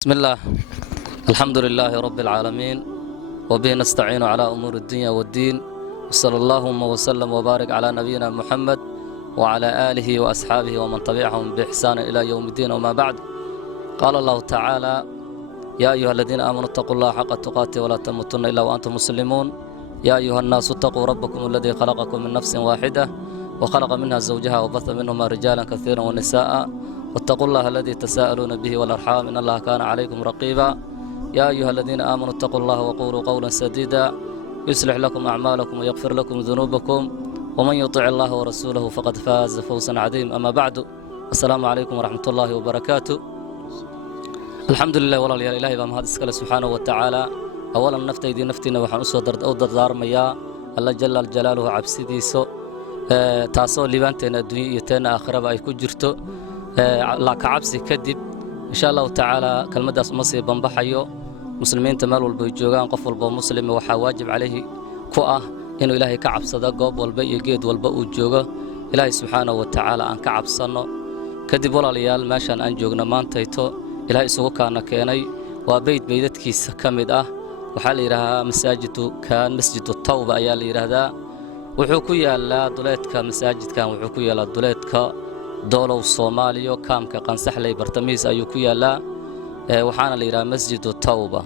بسم الله. الحمد لله رب العالمين وبه نستعين على أمور الدنيا والدين وصلى اللهم وسلم وبارك على نبينا محمد وعلى آله وأصحابه ومن تبعهم بإحسان إلى يوم الدين وما بعد. قال الله تعالى: يا أيها الذين آمنوا اتقوا الله حق تقاته ولا تموتن إلا وأنتم مسلمون. يا أيها الناس اتقوا ربكم الذي خلقكم من نفس واحدة وخلق منها زوجها وبث منهما رجالا كثيرا ونساء واتقوا الله الذي تساءلون به والأرحام إن الله كان عليكم رقيبا. يا أيها الذين آمنوا اتقوا الله وقولوا قولا سديدا يصلح لكم أعمالكم ويغفر لكم ذنوبكم ومن يطع الله ورسوله فقد فاز فوزا عظيما. أما بعد، السلام عليكم ورحمة الله وبركاته. الحمد لله والله إلهي بام هذا سكال سبحانه وتعالى. أولا نفتيدي نفتينا وحن أسوى دردار ميا الله جل جلاله عبسيديسو taasoo liibaanteena adduunya iyo teena aakhiraba ay ku jirto la ka cabsi kadib insha Allah taala kalmadaas uma sii banbaxayo. muslimiinta meel walba ay joogaan, qof walba muslim waxa waajib calayhi ku ah inuu ilaahay ka cabsado goob walba iyo geed walba uu joogo. ilaahay subxaanahu wa tacaala aan ka cabsano. kadib walaalayaal, meeshaan aan joogno maantayto ilaahay isugu kaana keenay waa beydadkiisa ka mid ah. waxaa la yidhaahdaa masjidu tawba ayaa la yidhaahdaa. wuxuu ku yaalaa duleedka masaajidkan, wuxuu ku yaalaa duleedka doolow Soomaaliya, kaamka Qansaxley bartamihiisa ayuu ku yaalaa. waxaana la yidhaahdaa masjidu tawba.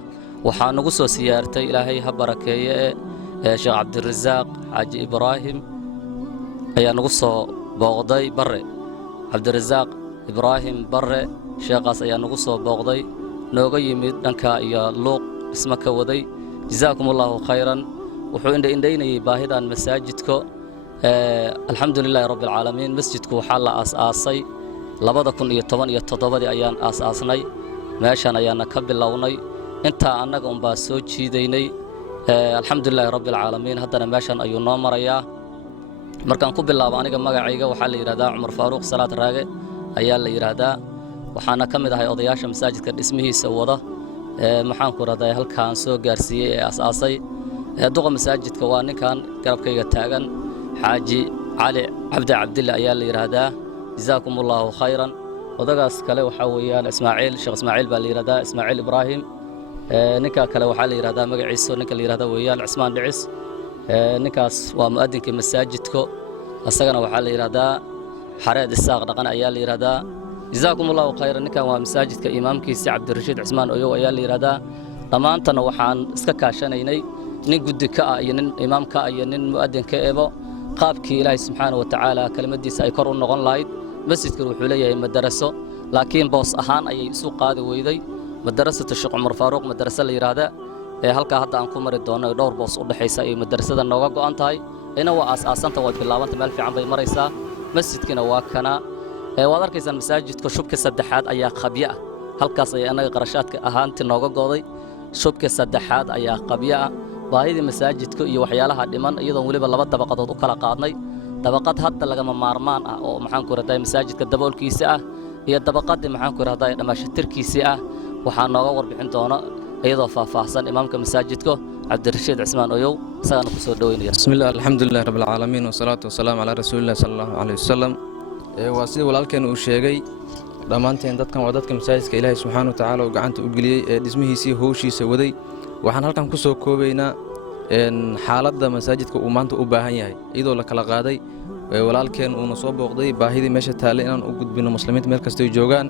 waxaa nagu soo siyaartay ilaahay ha barakeeye sheekh cabdirasaaq xaaji ibraahim ayaa nagu soo booqday bare. cabdirasaaq ibraahim bare sheekhaas ayaa nagu soo booqday, nooga yimid dhanka iyo luuq isma ka waday. jazaakumullahu khayran. wuxuu indhaynayay baahidan masaajidka. alxamdulilaahi rabbi alcaalamiin. masjidku waxaa la aasaasay 2017 ayaan aasaasnay. meeshan ayaana ka bilownay. intaa annaga unbaa soo jiidaynay. alxamdulilaahi rabbi alcaalamiin. haddana meeshan ayuu noo marayaa. markaan ku bilaabo aniga magacayga waxaa la yidhahdaa cumar faaruuq salaad raage ayaa la yidhaahdaa. waxaana ka mid ahay odayaasha masaajidka dhismihiisa wada. maxaan ku raday halkaan soo gaarsiiyey ee aasaasay. duqa masaajidka waa ninkan garabkayga taagan, xaaji cali cabdi cabdille ayaa la yidhaahdaa. jazaakumullahu khayran. odagaas kale waxaa weeyaan ismaaciil, sheekh ismaaciil baa la yidhahdaa, ismaaciil ibraahim. ninka kale waxaa la yidhahdaa magaciisa ninka la yidhahda weeyaan cismaan dhicis. ninkaas waa mu'adinkii masaajidka. asagana waxaa la yidhahdaa xareed isaaq dhaqan ayaa la yidhahdaa. jazaakumullahu khayran. ninkan waa masaajidka imaamkiisa cabdirashiid cismaan oyow ayaa la yidhahdaa. dhammaantana waxaan iska kaashanaynay nin guddi ka ah iyo nin imaam ka ah iyo nin mu'adin ka eebo qaabkii ilaahay subxaanahu wa tacaala kelmadiisa ay kor u noqon lahayd. masjidkan wuxuu leeyahay madaraso, laakiin boos ahaan ayay isu qaadi weyday. madarasatu sheekh cumar faaruuq madaraso la yidhaahda halkaa hadda aan ku mari doono dhowr boos u dhexaysa ay madarasada nooga go'an tahay. ina waa aasaasanta, way bilaabanta, meel fiican bay maraysaa. masjidkina waa kana waad arkaysaan masaajidka shubka saddexaad ayaa qabyo ah. halkaas ayay annaga qarashaadka ahaantii nooga gooday. shubka saddexaad ayaa qabyo ah. baahidii masaajidka iyo waxyaalaha dhiman iyadoon weliba 2 dabaqadood u kala qaadnay. dabaqad hadda lagama maarmaan ah oo maxaan ku raday masaajidka daboolkiisa ah iyo dabaqadii maxaan ku raday dhamaashtirkiisa ah. waxaa nooga warbixin doona iyadoo faahfaahsan imaamka masaajidka cabdirashiid cismaan oyow, isagana ku soo dhaweynaya. bismillaah, alxamdulillaah rabbil caalamiin wasalaatu wasalaamu calaa rasuulillaah sallallahu calayhi wasallam. waa sidii walaalkeen uu sheegay, dhammaanteen dadkan waa dadka masaajidka ilaahay subxaanahu wa tacaala uu gacanta u geliyey ee dhismihiisii howshiisa waday. waxaan halkan ku soo koobaynaa xaaladda masaajidka uu maanta u baahan yahay, iyadoo la kala qaaday. walaalkeen uuna soo booqday baahidii meesha taallay inaan u gudbino muslimiinta meel kastay joogaan.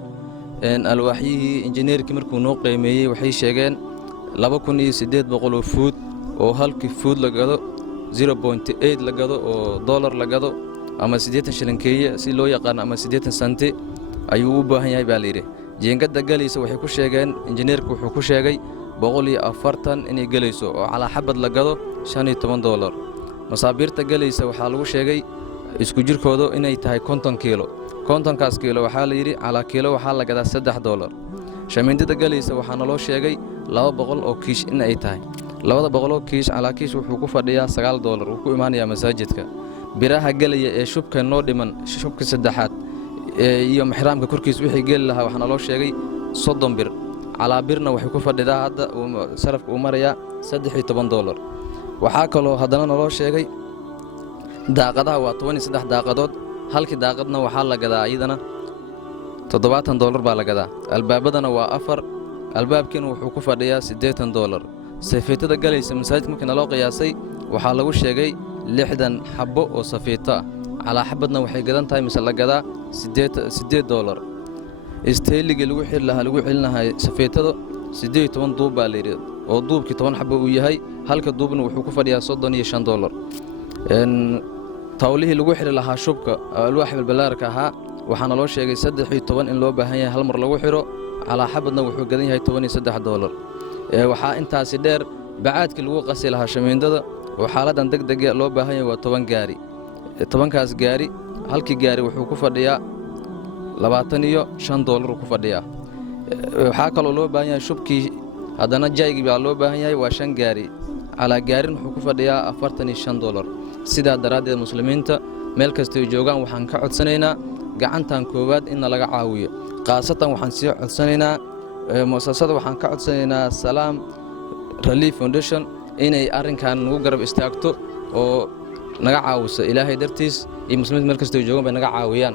alwaaxyihii injineerkii markuu noo qiimeeyey waxay sheegeen 2800 oo fuud oo halkii fuud la gado 0.8 la gado oo dollar la gado ama 80 shilin Kenya si loo yaqaan ama 80 senti ayuu u baahan yahay baa la yidhi. jeengada galaysa waxay ku sheegeen, injineerku wuxuu ku sheegay 140 inay galayso oo calaa xabad la gado $15. masaabiirta galaysa waxaa lagu sheegay isku jirkooda inay tahay 50 kiilo. 50kaas kiilo waxaa la yidhi calaa kiilo waxaa la gadaa $3. shamiindada galaysa waxaa naloo sheegay 200 oo kiish in ay tahay. 200 oo kiish calaa kiish wuxuu ku fadhiyaa $9. wuu ku imaanayaa masaajidka. biraha galaya ee shubka noo dhiman, shubka saddexaad iyo maxraamka korkiis wixii geli lahaa waxaa naloo sheegay 30 bir. calaa birna waxay ku fadhidaa hadda sarafka uu marayaa $13. waxaa kaloo haddana naloo sheegay daaqadaha waa 23 daaqadood. halkii daaqadna waxaa la gadaa iyadana $70 baa la gadaa. albaabadana waa 4 albaabkiina wuxuu ku fadhiyaa $80. safiitada galaysa masaajidka markii naloo qiyaasay waxaa lagu sheegay 60 xabbo oo safiito ah calaa xabadna waxay gadan tahay mise la gadaa $8. isteyligii lagu celinahay safiitada 18 duub baa layidhi oo duubkii 10 xabbo uu yahay halka duubna wuxuu ku fadhiyaa $35. tawlihii lagu xiri lahaa shubka alwaax balbalaarka ahaa waxaana loo sheegay 13 in loo baahan yahay hal mar lagu xiro calaa xabadna wuxuu gadan yahay $13. waxaa intaasi dheer bacaadkii lagu qasi lahaa shamiindada oo xaaladan degdeg loo baahan yahay waa 10 gaari 10kaas gaari halkii gaari wuxuu ku fadhiyaa $25 ku fadhiyaa waxaa kaloo loo baahan yahay shubkii haddana jaygii baa loo baahan yahay waa 5 gaari calaa gaarin wuxuu ku fadhiyaa $45. sidaa daraaddeed muslimiinta meel kastay joogaan waxaan ka codsanaynaa gacantan koowaad in laga caawiyo khaasatan waxaan sii codsanaynaa mu'asasada waxaan ka codsanaynaa Salaam Relief Foundation inay arrinkan nagu garab istaagto oo naga caawiso ilaahay dartiis iyo muslimiinta meel kastay joogaan bay naga caawiyaan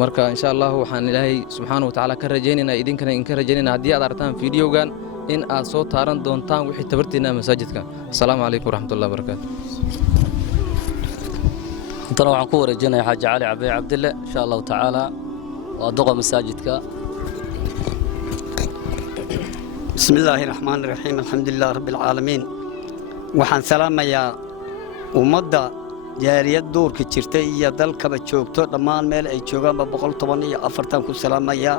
marka insha Allah waxaan ilaahay subxaanahu wa ta'ala ka rajaynaynaa idinkana in ka rajaynaynaa haddii aad aragtaan fiidiyogan in aad soo taaran doontaan wixii tabartiina masaajidka assalaamu calaykum waraxmatullahi wabarakaatuh intana waxaan ku wareejinayaa xaaji cali cabdi cabdille insha Allah ta'ala waa duqa masaajidka بسم الله الرحمن الرحيم الحمد لله رب العالمين waxaan salaamayaa ummadda jaariyad duurka jirtay iyo dalkaba joogto dhammaan meel ay joogaanba 114 ku salaamayaa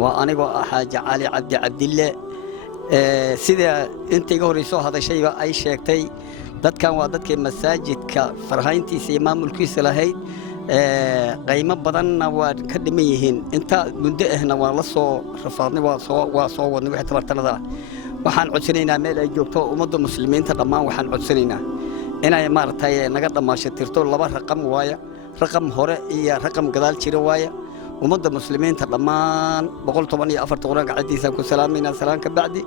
waa anigoo ah xaaji cali cabdi cabdille sida inta iga horeysoo hadashayba ay sheegtay dadkan waa dadkii masaajidka farhayntiisa iyo maamulkiisa lahayd qaymo badanna waa ka dhiman yihiin inta muddo ahna waa la soo rafaadnay waa soo wadnay wixii tabartanada waxaan codsanaynaa meel ay joogto ummadda muslimiinta dhammaan waxaan codsanaynaa inay maartay naga dhamaasho tirto laba raqam waaya raqam hore iyo raqam gadaal jira waaya ummadda muslimiinta dhammaan 114 quraanka cadiisa ku salaamayna salaanka bacdi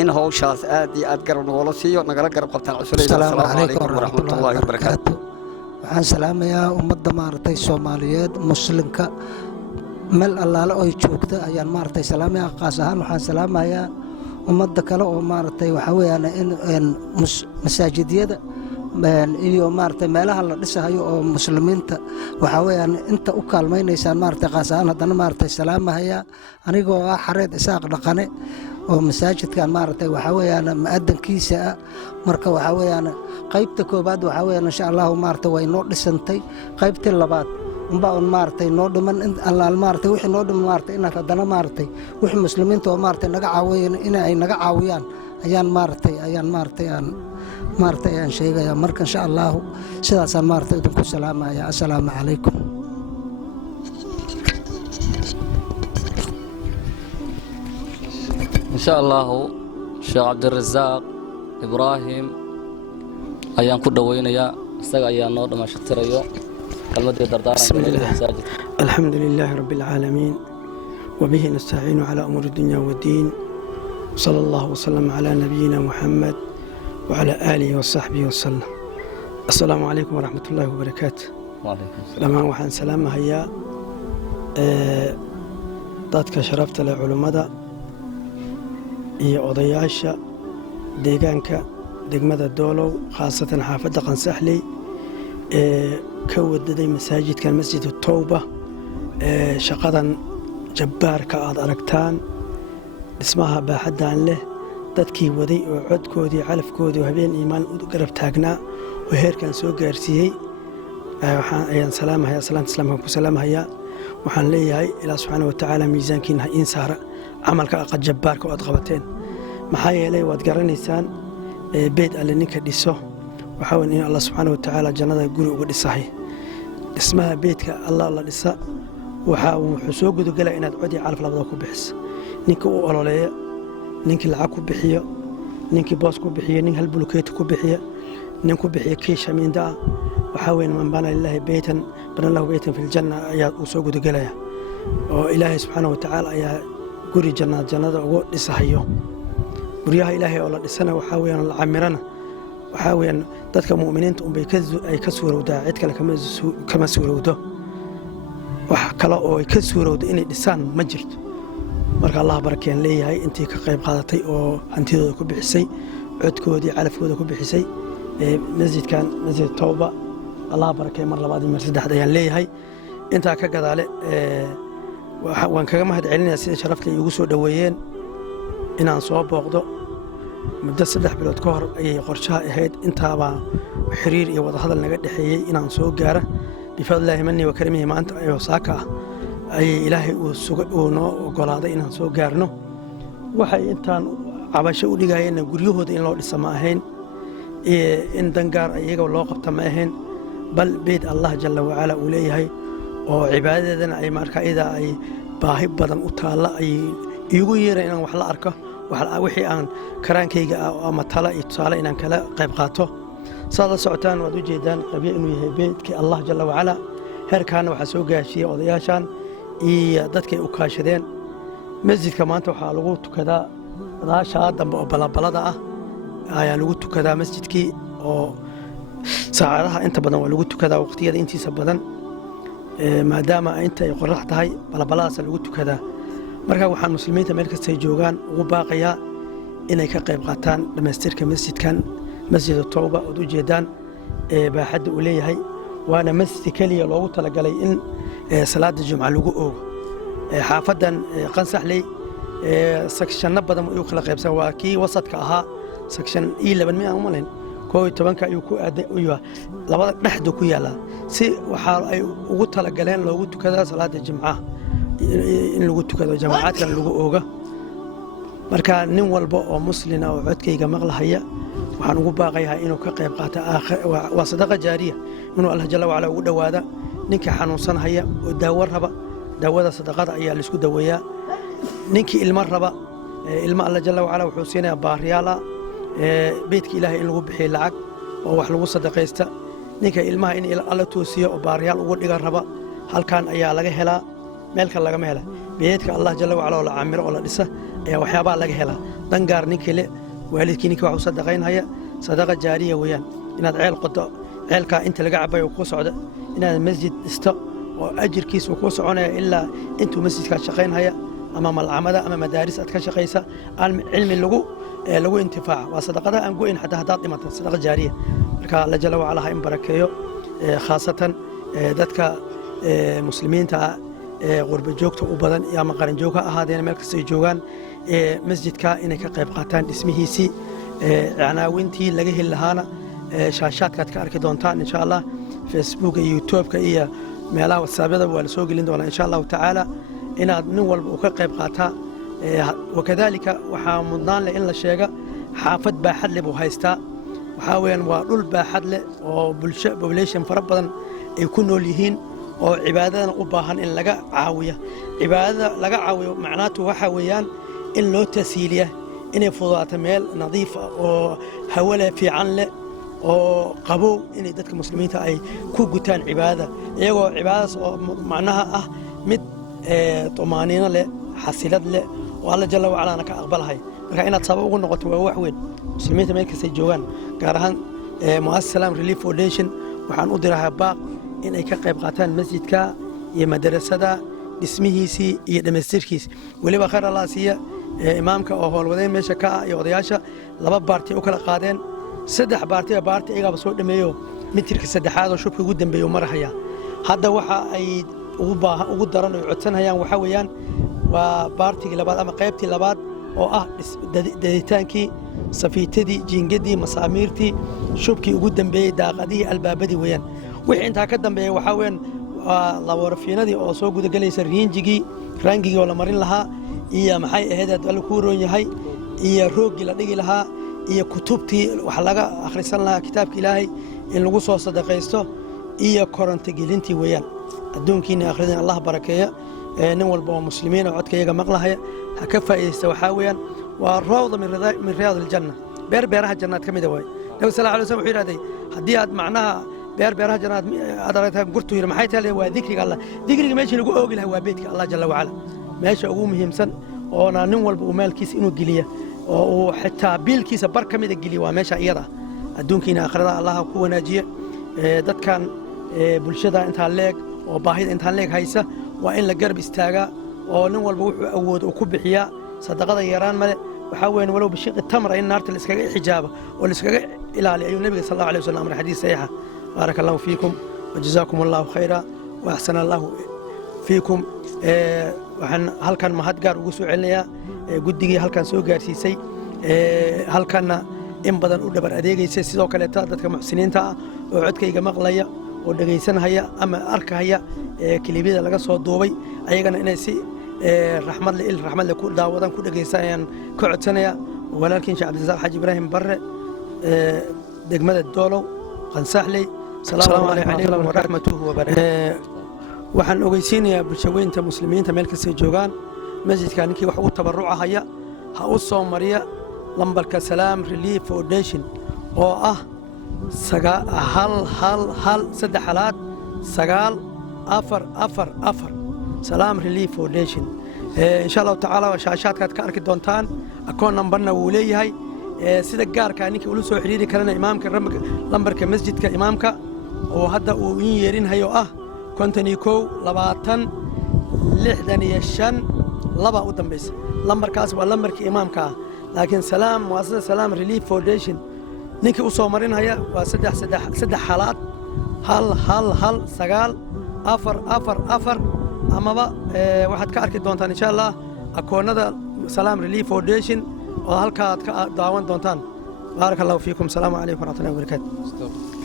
in hawshaas aad iyo aad garab noola siiyo nagala garab qabtaan codsanaynaa assalaamu calaykum waraxmatullaahi wabarakaatuh waxaan salaamayaa ummadda maartay Soomaaliyeed muslimka meel allaale oo joogta ayaan maartay salaamayaa qaas ahaan waxaan salaamayaa ummadda kale oo maartay waxa weeyaan in masaajidiyada iyo maartay meelaha la dhisayo oo muslimiinta waxa weeyaan inta u kaalmaynaysan maartay qaas ahaan haddana maartay salaamayaa anigoo ah xareed isaaq dhaqane oo masaajidkan maartay waxa weeyaan maadankiisa marka waxa weeyaan qaybta koobaad waxa weeyaan insha Allah maartay way noo dhisantay qaybta labaad umba on maartay noo dhiman in Allah maartay wixii noo dhiman maartay in haddana maartay wixii muslimiinta oo maartay naga caawiyeen in ay naga caawiyaan ayaan maartay aan sheegaya marka insha Allah sidaas aan maartay idinku salaamaya assalaamu calaykum إن شاء الله شيخ عبد الرزاق إبراهيم أيام كل دوينيا استجا أيام نور ما شتريو كلمة دردارة الحمد لله رب العالمين وبه نستعين على أمور الدنيا والدين صلى الله وسلم على نبينا محمد وعلى آله وصحبه وسلم السلام عليكم ورحمة الله وبركاته وعليكم السلام لما وحن سلام هيا ضدك شرفت لعلماء iyo odayaasha deegaanka degmada Doolow khaasatan xaafadda Qansaxley ka wadaday masaajidkan Masjid Tawba shaqadan jabbaarka aad aragtaan dhismaha baaxaddan leh dadkii waday oo codkoodii calafkoodii habeen iimaan u garab taagnaa oo heerkan soo gaarsiiyay ayaan salaamahay salaanta islaamka ku salaamahay waxaan leeyahay ilaa subxaanahu wa ta'aala miisaankiina ha in saara camalka aqad jabbaarka oo aad qabateen maxaa yeelay waad garanaysaan beed alle ninka dhiso waxaa weyn in Allah subxaanahu wa ta'aala jannada guri uga dhisahay dhismaha beedka Allah la dhisa waxa uu soo gudagalay inaad codi calaf labada ku bixiso ninka uu ololeeyo ninkii lacag ku bixiyo ninkii boos ku bixiyo nin hal bulukeet ku bixiyo nin ku bixiyo kiisha minda waxa weyn man bana lillahi baytan bana lahu baytan fil janna ayaa uu soo gudagalaya oo ilaahay subxaanahu wa ta'aala ayaa guri jannada ugu dhisahayo guryaha ilaahay oo la dhisana waxa weeyaan la camirana waxa weeyaan dadka muuminiinta ay ka suurowdaa cid kale kama suurowdo wax kale oo ay ka suurowdo inay dhisaan ma jirto marka allah barakeen leeyahay intii ka qayb qaadatay oo hantidooda ku bixisay codkoodii calafkooda ku bixisay masjidkan masjid tawba allah barakeen mar labaad iyo mar saddexaad ayaan leeyahay intaa ka gadaale waan kaga mahad celinayaa sida sharafta ay ugu soo dhoweeyeen inaan soo booqdo muddo 3 bilood ka hor ayay qorshaha ahayd intaabaa xiriir iyo wadahadal naga dhexeeyey inaan soo gaara bifadlillaahi manni wa karimihi maanta ayoo saaka ah ayay ilaahay uu noo ogolaaday inaan soo gaarno waxay intaan cabasho u dhigayeenna guryahooda in loo dhisa ma ahayn in dangaar iyaga loo qabta ma ahayn bal beyd allah jalla wacala uu leeyahay oo cibaadadeedana ay markaa iyadaa ay baahi badan u taalla ay iigu yeera inaan wax la arko wixii aan karaankayga ama tala iyo tusaale inaan kala qayb qaato saad la socotaan waad u jeedaan qabyo inuu yahay beydkii allah jalla wacala heerkaana waxaa soo gaashiiyey odayaashan iyo dadkay u kaashadeen masjidka maanta waxaa lagu tukadaa gadaashaa dambe oo balabalada ah ayaa lagu tukadaa masjidkii oo saacadaha inta badan waa lagu tukadaa waqtiyada intiisa badan maadaama inta ay qorax tahay balabaladaasa lagu tukadaa marka waxaan muslimiinta meel kastay joogaan ugu baaqayaa inay ka qayb qaataan dhammaystirka masjidkan masjid tawba ood u jeedaan baaxadda uu leeyahay waana masjid keliya loogu talagalay in salaada jumca lagu oogo xaafadan qansaxley sekshanno badan ayuu kala qaybsan waa kii wasadka ahaa sekshan E11 miyaan u malayn 11 ayuu ku aaday labada dhexda ku yaala si waxa ay ugu talagaleen loogu tukada salaada jumca in lagu tukado jamaacadkan lagu ooga marka nin walba oo muslin ah oo codkayga maqlahaya waxaan ugu baaqayaa inuu ka qayb qaato waa sadaqa jaariya inuu allah jalla wacala ugu dhowaada ninkii xanuunsan haya oo daawo raba daawada sadaqada ayaa la isku daweeyaa ninkii ilmo raba ilmo allah jalla wacala wuxuu siinayaa baariyaala beedka ilaahay in lagu bixiyo lacag oo wax lagu sadaqaysta ninka ilmaha in alla toosiyo oo baariyaal ugu dhiga raba halkan ayaa laga helaa meel kale lagama hela beedka allah jalla wacala oo la caamiro oo la dhisa ayaa waxyaabaha laga helaa dangaar ninkii le waalidkii ninkii wax u sadaqaynhaya sadaqa jaariya weeyaan inaad ceel qodo ceelkaa inta laga cabayo kuu socda inaad masjid dhisto oo ajirkiisa kuu soconaya ilaa intuu masjidkaa shaqaynhaya ama malcamada ama madaaris aad ka shaqaysa aan cilmi lagu intifaaca waa sadaqada aan go'in xataa haddaad dhimata sadaqa jaariya marka alla jalla wacala ha in barakeeyo khaasatan dadka muslimiinta qurba joogta u badan ama qaran joog ha ahaadeen meel kastay joogaan masjidka inay ka qayb qaataan dhismihiisii canaawintii laga heli lahaana shaashaadkaad ka arki doontaan insha allah facebook iyo youtubeka iyo meelaha whatsappyada waa la soo gelin doonaa insha allahu tacaala inaad nin walba uu ka qayb qaataa wakadaalika waxaa mudnaan leh in la sheega xaafad baaxad leh buu haystaa waxaa weeyaan waa dhul baaxad leh oo bulsho population fara badan ay ku nool yihiin oo cibaadadana u baahan in laga caawiya cibaadada laga caawiyo macnaatu waxaa weeyaan in loo tasiiliya inay fududaato meel nadiif ah oo hawo leh fiican leh oo qabow inay dadka muslimiinta ay ku gutaan cibaadada iyagoo cibaadadaas oo macnaha ah mid tumaaniino leh xasilad leh oo alla jalla wacalaana ka aqbalahay marka inaad sabab ugu noqoto waa wax weyn muslimiinta meel kastay joogaan gaar ahaan mu'assasa Salaam Relief Foundation waxaan u dirahaa baaq inay ka qayb qaataan masjidka iyo madrasada dhismihiisii iyo dhammaystirkiisa weliba khayr allah siiya imaamka oo howlwadeen meesha ka ah iyo odayaasha 2 baarti u kala qaadeen 3 baarti iyagaba soo dhameeyo mitirka saddexaad oo shubka ugu dambeeyo marahaya hadda waxa ay ugu daran oo codsanayaan waxa weeyaan waa baartigii labaad ama qaybtii labaad oo ah daditaankii safiitadii jiingadii masaamiirtii shubkii ugu dambeeyey daaqadii albaabadii weeyaan wixii intaa ka dambeeya waxaa weeyaan waa laborafiinadii oo soo gudagelaysa raangigii oo la marin lahaa iyo maxay ahayd alla kuu roon yahay iyo rooggii la dhigi lahaa iyo kutubtii wax laga akhrisan lahaa kitaabka ilaahay in lagu soo sadaqaysto iyo koronto gelintii weeyaan adduunkiina akhridin allah barakeeya nin walba oo muslimiin oo codka iyaga maqlahaya ha ka faa'iidaysta waxaa weeyaan waa rawda min riyaad aljanna beeraha jannaad ka mida waay nabi sal alay wasallam wuxuu yidhahday haddii aad macnaha beeraha jannaad aad aragtaan gurtu yidhi maxay tahay waa dikriga allah dikriga meeshii lagu oogi lahaa waa beedka allah jalla wacala meesha ugu muhiimsan oona nin walba uu maalkiisa inuu geliya oo uu xitaa biilkiisa bar ka mida geliya waa meesha iyada adduunkiina aakhirada allaha ku wanaajiya dadkan bulshada intaa leeg oo baahida intaan leeg haysa waa in la garab istaagaa oo nin walba wuxuu awood uu ku bixiyaa sadaqada yaraan male waxaa weyn walow bishiqi tamra in naarta la iskaga xijaabo oo la iskaga ilaaliyo ayuu nabiga sallallahu alayhi wasallam amray xadiis saxiixa barakallahu fiikum wajazaakum allahu khayra wa ahsana allahu fiikum waxaan halkan mahad gaar ugu soo celinayaa guddigii halkan soo gaarsiisay halkanna in badan u dhabar adeegaysay sidoo kaleeta dadka muxsiniinta ah oo codkayga maqlaya oo dhegaysanhaya ama arkahaya kilibyada laga soo duubay ayagana inay si raxmad leh ku daawadaan ku dhegaysanayaan ka codsanaya walaalkiin sheekh cabdisaaq xaaji ibraahim barre degmada doolow qansaxley salaamu calaykum waraxmatuhu wabarakaatuh waxaan ogeysiinayaa bulshaweynta muslimiinta meel kastay joogaan masjidka ninkii wax ugu tabarucahaya ha u soo mariya lambarka salaam relief foundation oo ah 911 salaam relief foundation insha allahu tacaala shaashaadkaad ka arki doontaan akoon nambarna wuu leeyahay sida gaarkaa ninkii ula soo xidhiiri karana imaamka lambarka masjidka imaamka oo hadda uu in yeerinhayo ah 51 u dambaysa lambarkaas waa lambarkii imaamka ah laakiin salaam muasasada salaam relief foundation ninkii u soo marinaya waa 3 xalaad 111 amaba waxaad ka arki doontaan insha allah akoonada salaam relief foundation oo halkaa aad ka daawan doontaan baaraka allahu fiikum salaamu calaykum waraxmatullahi wabarakaatu